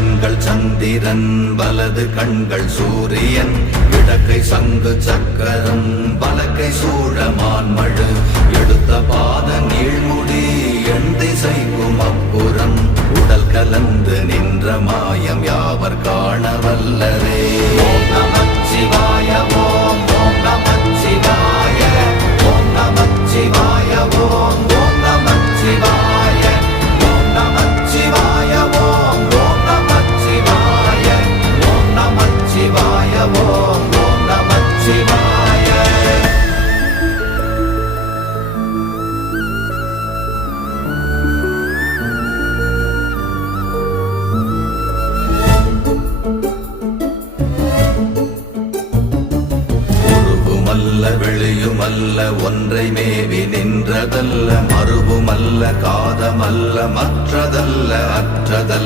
கண்கள் சந்திரன் வலது கண்கள் சூரியன் இடக்கை சங்கு சக்கரம் வலக்கை சூழமான் மழு எடுத்த பாத நீழ்முடி எண் திசைக்கும் அப்புறம் உடல் கலந்து நின்ற மாயம் யாவர் காண வல்லரே. ஓம் நமச்சிவாய ஓம் ஓம் நமச்சிவாய ஓம் நமச்சிவாய ஓம் ஓம் நமச்சிவாய ஓம் நமச்சிவாய ஓம் ஓம் நமச்சிவாய ஓம் நமச்சிவாய ஓம் ஓம் நமச்சிவாய. வெளியுமல்ல ஒன்றை மேவி நின்றதல்ல மறுவுமல்ல காதமல்ல மற்றதல்ல அற்றதல்ல